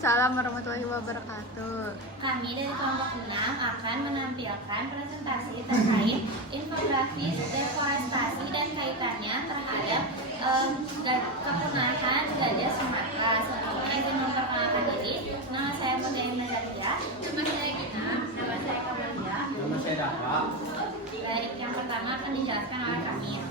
Waalaikumsalam warahmatullahi wabarakatuh. Kami dari kelompok 6 akan menampilkan presentasi terkait infografis deforestasi dan kaitannya terhadap kepunahan gajah Sumatera. Sebelumnya izin memperkenalkan diri. Nama saya Mutiara Nazaria. Nama saya Gina. Nama saya Kamalia. Nama saya Dava. Baik, yang pertama akan dijelaskan oleh kami.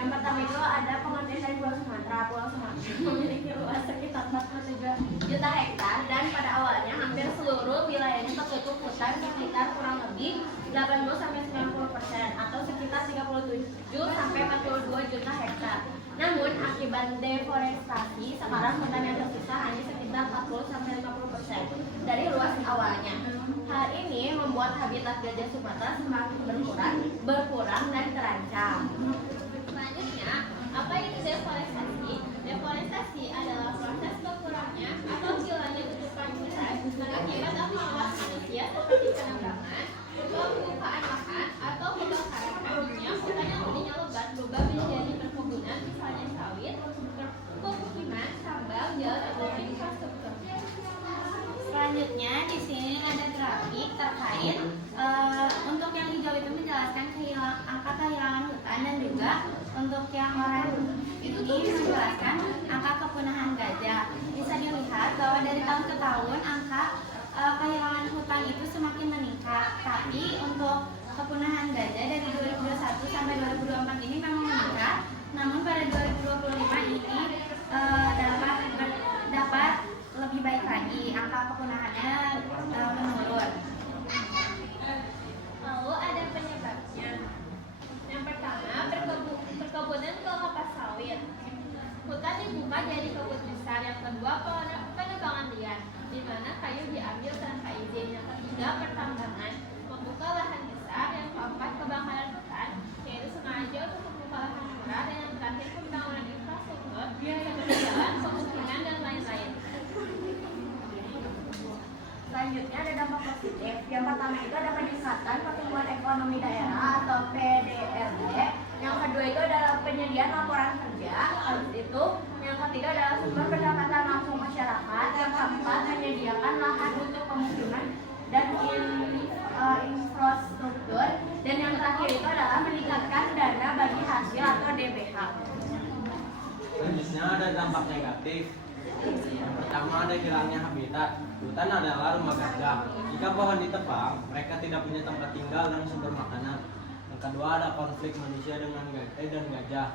Yang pertama itu ada pengertian dari Pulau Sumatera. Pulau Sumatera memiliki luas sekitar 43 juta hektar dan pada awalnya hampir seluruh wilayahnya tertutup hutan sekitar kurang lebih 80-90% atau sekitar 37-42 juta hektar. Namun akibat deforestasi sekarang hutan yang tersisa hanya sekitar 40-50% dari luas awalnya. Hal ini membuat habitat gajah Sumatera semakin berkurang dan terancam. Selanjutnya, apa itu deforestasi? Deforestasi adalah proses berkurangnya atau hilangnya tutupan hutan akibat aktivitas manusia seperti penambangan, pembukaan lahan, atau pembakaran. Artinya, hutan yang tadinya lebat berubah menjadi perkebunan, misalnya sawit, pemukiman, tambang, jalan, atau infrastruktur. Selanjutnya, di sini ada grafik terkait untuk yang hijau itu menjelaskan angka kehilangan hutan dan juga untuk yang oranye ini menjelaskan angka kepunahan gajah. Bisa dilihat bahwa dari tahun ke tahun angka kehilangan hutan itu semakin meningkat. Tapi untuk kepunahan gajah dari 2021 sampai 2024 ini memang meningkat. Namun pada 2025 ini dapat lebih baik lagi, angka kepunahannya menurun. Lalu ada penyebabnya. Yang pertama, perkebunan kelapa sawit. Hutan dibuka jadi kebun besar. Yang kedua, penebangan liar, di mana kayu diambil tanpa izin. Yang ketiga, pertambangan, membuka lahan besar. Yang keempat, kebakaran hutan, yaitu sengaja untuk membuka lahan murah. Dan yang terakhir, pembangunan infrastruktur seperti jalan, pemukiman, dan lain-lain. Selanjutnya ada dampak positif. Yang pertama itu ada peningkatan pertumbuhan ekonomi daerah atau PDRD. Yang kedua itu adalah penyediaan laporan kerja. Habis itu yang ketiga adalah sumber pendapatan langsung masyarakat. Yang keempat menyediakan lahan untuk pemukiman dan infrastruktur. Dan yang terakhir itu adalah meningkatkan dana bagi hasil atau DBH. Selanjutnya ada dampak negatif. Yang pertama ada hilangnya habitat. Hutan adalah rumah gajah. Jika pohon ditebang, mereka tidak punya tempat tinggal dan sumber makanan. Yang kedua ada konflik manusia dengan gajah dan gajah.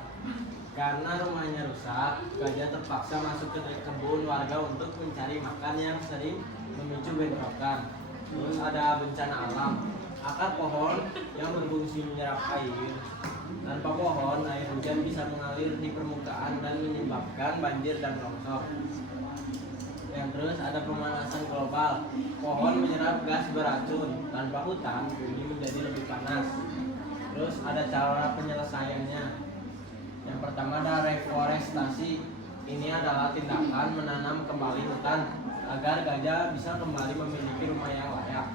Karena rumahnya rusak, gajah terpaksa masuk ke kebun warga untuk mencari makan yang sering memicu bentrokan. Terus ada bencana alam. Akar pohon yang berfungsi menyerap air. Tanpa pohon, air hujan bisa mengalir di permukaan dan menyebabkan banjir dan longsor. Yang terus ada pemanasan global. Pohon menyerap gas beracun. Tanpa hutan, bumi menjadi lebih panas. Terus ada cara penyelesaiannya. Yang pertama ada reforestasi. Ini adalah tindakan menanam kembali hutan agar gajah bisa kembali memiliki rumah yang layak.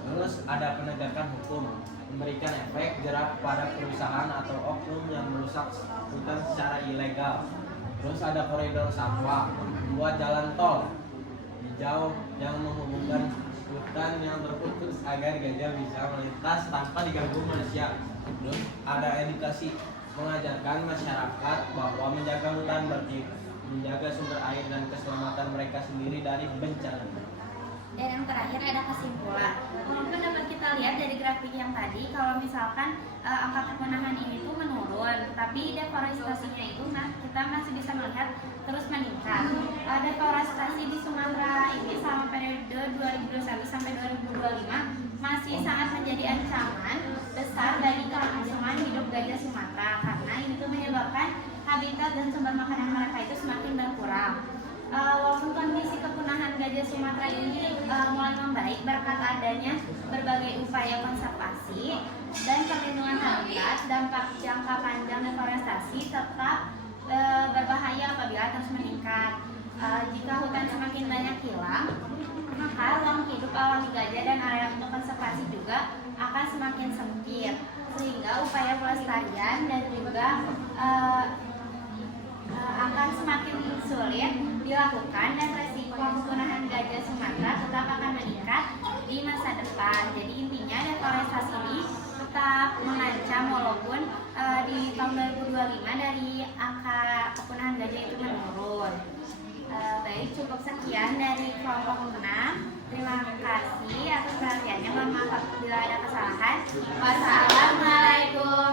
Terus ada penegakan hukum, memberikan efek jerak pada perusahaan atau oknum yang merusak hutan secara ilegal. Terus ada koridor satwa, membuat jalan tol hijau yang menghubungkan hutan yang terputus agar gajah bisa melintas tanpa diganggu manusia. Terus ada edukasi, mengajarkan masyarakat bahwa menjaga hutan berarti menjaga sumber air dan keselamatan mereka sendiri dari bencana. Dan yang terakhir ada kesimpulan. Mungkin dapat kita lihat dari grafik yang tadi, kalau misalkan angka kepunahan ini tuh menurun, tapi deforestasinya itu kita masih bisa melihat terus meningkat. Deforestasi di Sumatera ini selama periode 2021 sampai 2025 masih sangat menjadi ancaman besar bagi kelangsungan hidup gajah Sumatera, karena ini tuh menyebabkan habitat dan sumber makanan mereka itu semakin berkurang. Walaupun kondisi kepunahan gajah Sumatera ini mulai membaik berkat adanya berbagai upaya konservasi dan perlindungan habitat, dampak jangka panjang deforestasi tetap berbahaya apabila terus meningkat. Jika hutan semakin banyak hilang, maka ruang hidup alami gajah dan area untuk konservasi juga akan semakin sempit, sehingga upaya pelestarian dan juga akan semakin sulit dilakukan dan resiko kepunahan gajah Sumatera tetap akan meningkat di masa depan. Jadi intinya deforestasi ini tetap mengancam walaupun di tahun 2025 dari angka kepunahan gajah itu menurun. Baik, cukup sekian dari kelompok 6. Terima kasih atas perhatiannya. Mohon maaf bila ada kesalahan. Wassalamualaikum